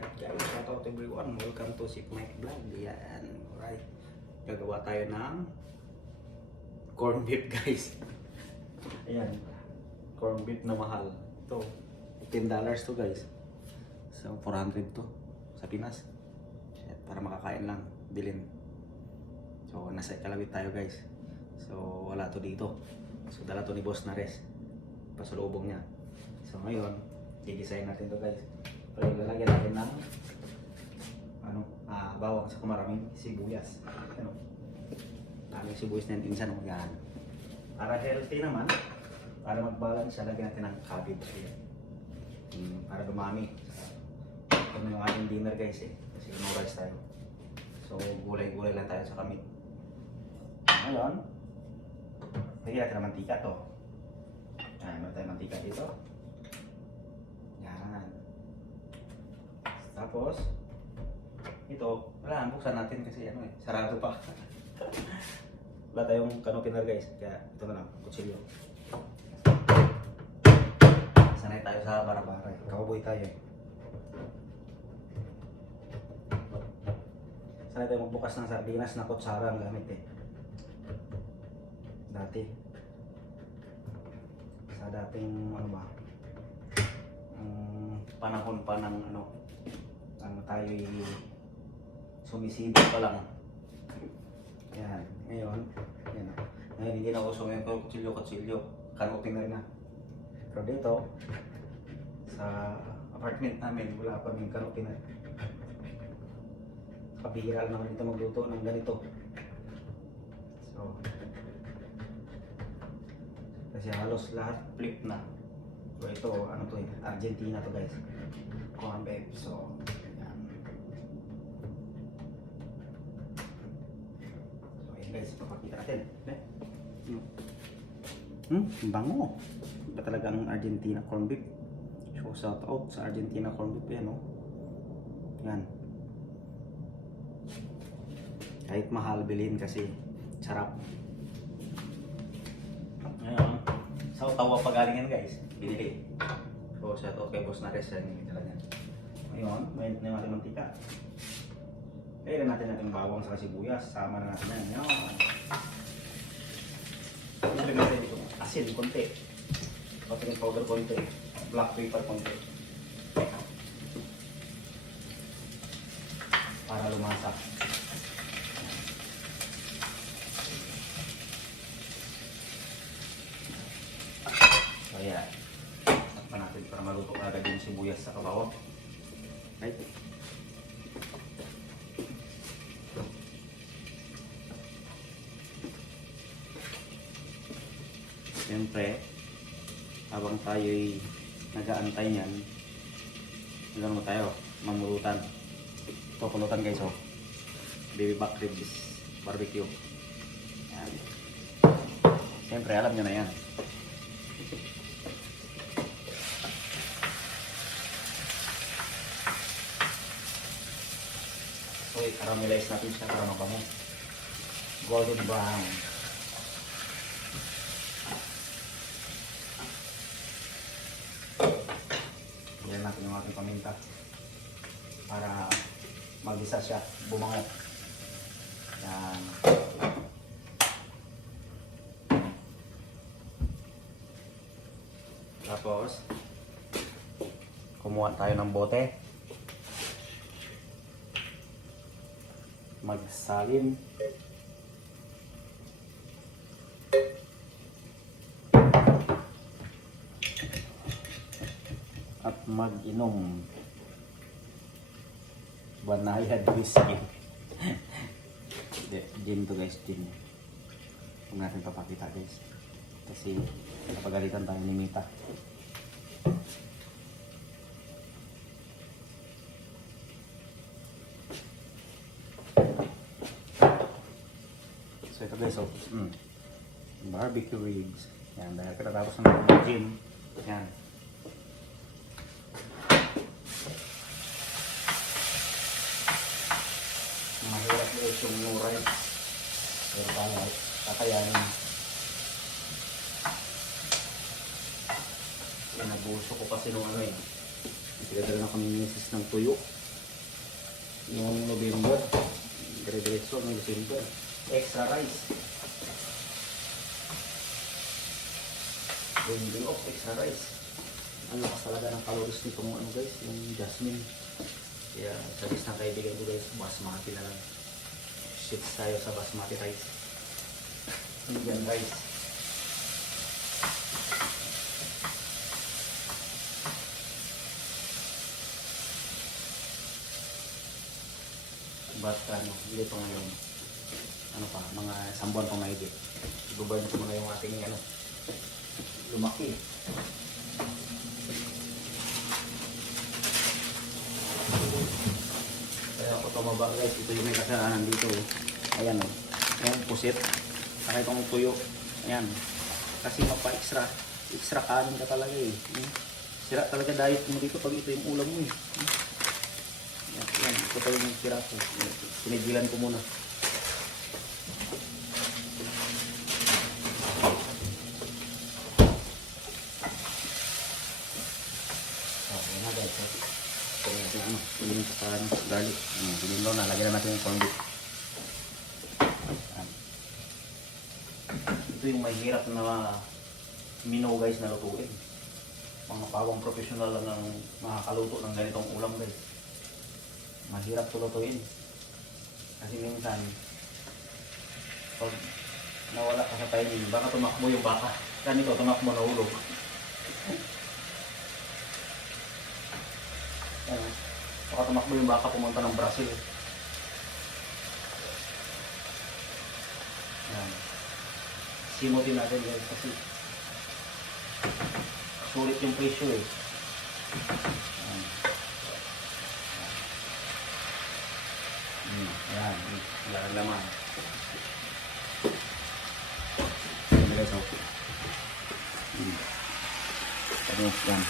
Alright guys, shout out everyone. Welcome to Sip Mike Vlog. Yan, alright. Gagawa tayo ng corn beef guys. Ayan, corn beef na mahal. Ito, $10 to guys. So, 400 to sa Pinas. Shit, para makakain lang, bilhin. So, nasa Kalawit tayo guys. So, wala to dito. So, dala to ni Boss Nares. Pasalubong niya. So, ngayon, gigisahin natin to guys. Pero ilalagyan natin ng bawang sa maraming sibuyas. Ano? Maraming sibuyas na yung insan. Yan. Para healthy naman, para mag-balance siya, lagyan natin ng cabbage. Para dumami. Ito na yung ating dinner guys eh. Kasi no rice tayo. So gulay-gulay lang tayo sa kamit. Ngayon, lagyan natin ng mantika to. Yan, meron tayong mantika dito. Yan. Tapos, ito, wala, buksan natin kasi sarado pa. Wala tayong canopiner guys, kaya ito na lang, kutsilyo. Sanay tayo sa bara-bara, cowboy tayo eh. Sanay tayo magbukas ng sardinas na kutsara ang gamit eh. Dati. Sa dating panahon pa ng tayo'y sumisibig pa lang. Yan, ngayon, yan o. Ngayon hindi na uso ngayon kutsilyo, canopiner na. Pero dito, sa apartment namin, wala pa rin canopiner. Kabihira lang naman dito magluto ng ganito. So, kasi halos lahat flip na. So ito, Argentina to guys. Corn beef. So, yan. So, yan guys, papakita natin. Bango. Iba talaga ang Argentina corn beef. So, shout out sa Argentina corn beef. Yan, Yan. Kahit mahal, bilhin kasi sarap. Ngayon, sa Ottawa pa galing yan guys. Binili. So, shout out kay Boss Nares. Yan yung itala niya. Ngayon, may natin mantika. Kailan natin bawang sa sibuyas. Sama na natin yan. Ilagay natin ito. Asin, konti. Baking powder, konti. Black pepper, konti. Para lumasak. So, yeah. Takpan natin para maluto agad yung sibuyas sa kabawang. Right? Siyempre, habang tayo'y nag-aantay niyan, mo tayo, mamulutan. Pupulutan guys, baby back ribs barbecue. Yan. Siyempre, alam nyo na yan. So, i-caramelize natin siya para mabango. Golden brown. Yan natin yung ating paminta para mag-isa siya, bumango. Yan. Tapos, kumuha tayo ng bote. Magsalin. At mag-inom. Banayad whiskey. Gin to guys, gin. Huwag natin papakita guys. Kasi napagalitan tayo ni Mita. So ito guys, barbecue ribs. Yan, dahil katapos ng gym. Yan. Mahirap guys yung no rice. Pero tayo, kakayanin. Nabuso ko kasi nung Pinadala na kami misis ng tuyo. Yung November, dire-diretso ng December. Extra rice. Day off, extra rice. Ang lakas talaga ng calories nitong ano guys, yung jasmine. Kaya suggest ng kaibigan ko guys, basmati na lang. Shift tayo sa basmati rice. Indian rice. But hindi pa ngayon. Ano pa, mga isang buwan pang mahigit. Ibabay na ko muna yung ating lumaki. Kaya ako tumaba guys, ito yung may kasalanan dito. Ayan o, yung pusit. Saka itong tuyo. Ayan. Kasi mapa-extra. Extra kanin ka talaga eh. Sira talaga diet mo dito pag ito yung ulam mo eh. Yan, ito pa yung sira ko. Sinigilan ko muna. Yan na guys. Pili yung kasalan ng garlic. Piliin daw na. Lagyan natin yung corn beef. Ito yung mahirap na minaw guys na lutuin. Mga pawang professional lang ang makakaluto ng ganitong ulam guys. Mahirap tulutuin. Kasi minsan, pag nawala ka sa timing, baka tumakbo yung baka. Ganito, tumakbo na ulo. Baka tumakbo yung baka pumunta ng Brazil. Yan. Simutin natin guys kasi sulit yung presyo eh. Ayan, wala kang laman. Ayan guys, okay. Tapos yan.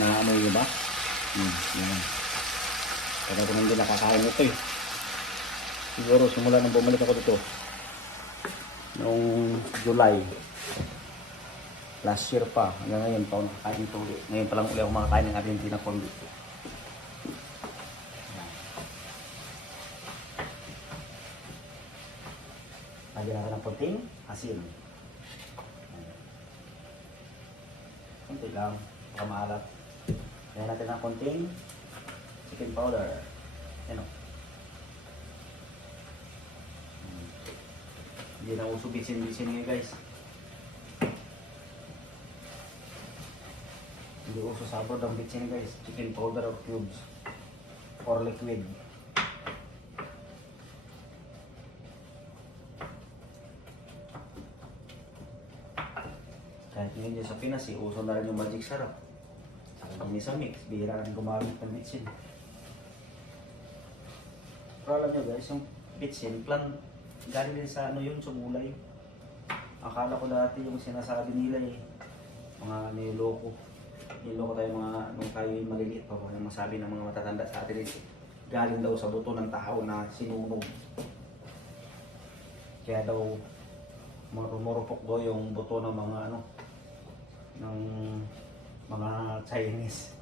Naamoy nyo ba? Yan. Kaya ko hindi nakakain ito eh. Siguro simula nang bumalik ako dito. Noong July. Last year pa. Hanggang ngayon pa ako nakakain ito ulit. Ngayon pa lang ulit ako makakain ng Argentina corn beef. Lagyan natin ng konting asin. Konti lang, baka maalat. Lagyan natin ng konting chicken powder. Yan o. Hindi na uso bitsin-bitsin ngayon guys. Hindi uso sabor ng bitsin guys. Chicken powder or cubes or liquid. Kahit ngayon sa Pinas, uso na rin yung magic sarap. Saka kami sa mix, bihira rin gumamit ng bitsin. Pero alam nyo guys, yung bitsin, galing din sa yun, sa gulay. Akala ko dati yung sinasabi nila eh, mga niloko. Niloko tayo nung tayo maliliit pa, yung masabi ng mga matatanda sa atin eh, galing daw sa buto ng tao na sinunog. Kaya daw, rumurupok daw yung buto ng mga ng mga Chinese.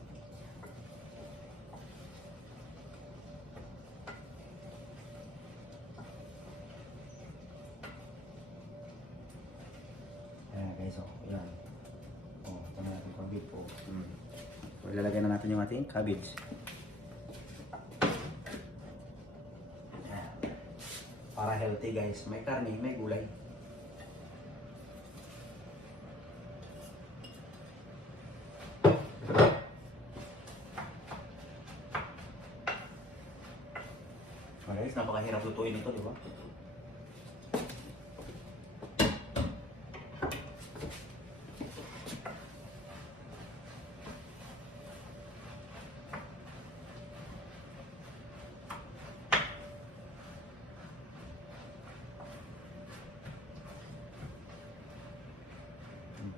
Ayan guys, yan. Ito na natin corned beef po. So, ilalagay na natin yung ating cabbage. Ayan. Para healthy guys, may karne, may gulay. Guys, napakahirap lutuin ito, di ba?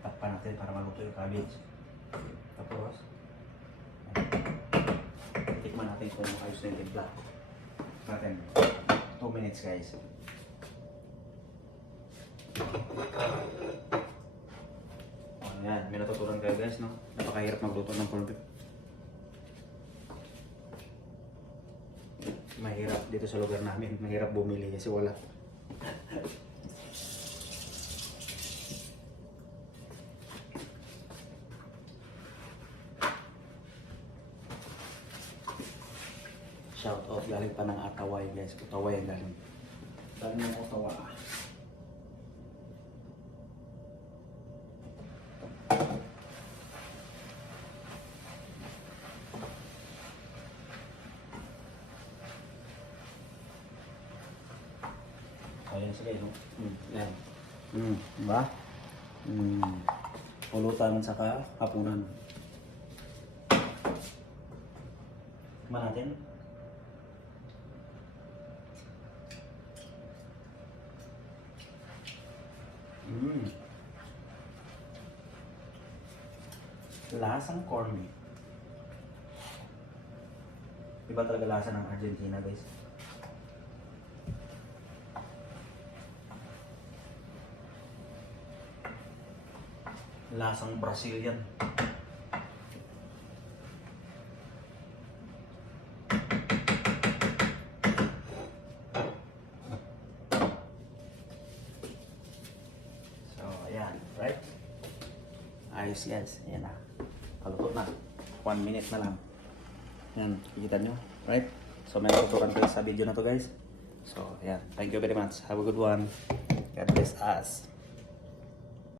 Takpan natin para maluto yung cabbage. Tapos, tikman natin kung ayos na yung timpla. Natin 2 minutes guys. Ayan, may natutunan kayo guys, no? Napakahirap magluto ng corned beef. Mahirap dito sa lugar namin. Mahirap bumili kasi wala. Shout out galing pa ng Ataway guys. Ataway ang galing. Galing ng Ottawa. Ayan sila yun. Yan. Diba? Pulutan saka hapunan. Tikman natin. Lasang corn beef. Iba talaga lasa ng Argentina guys. Lasang Brazilian. So, ayan, right? Ayos, yes. Ayan na. Paluto na. 1 minute na lang. Ayan, kikita nyo, right? So, may natutukan kayo sa video na to guys. So, ayan. Thank you very much. Have a good one. God bless us.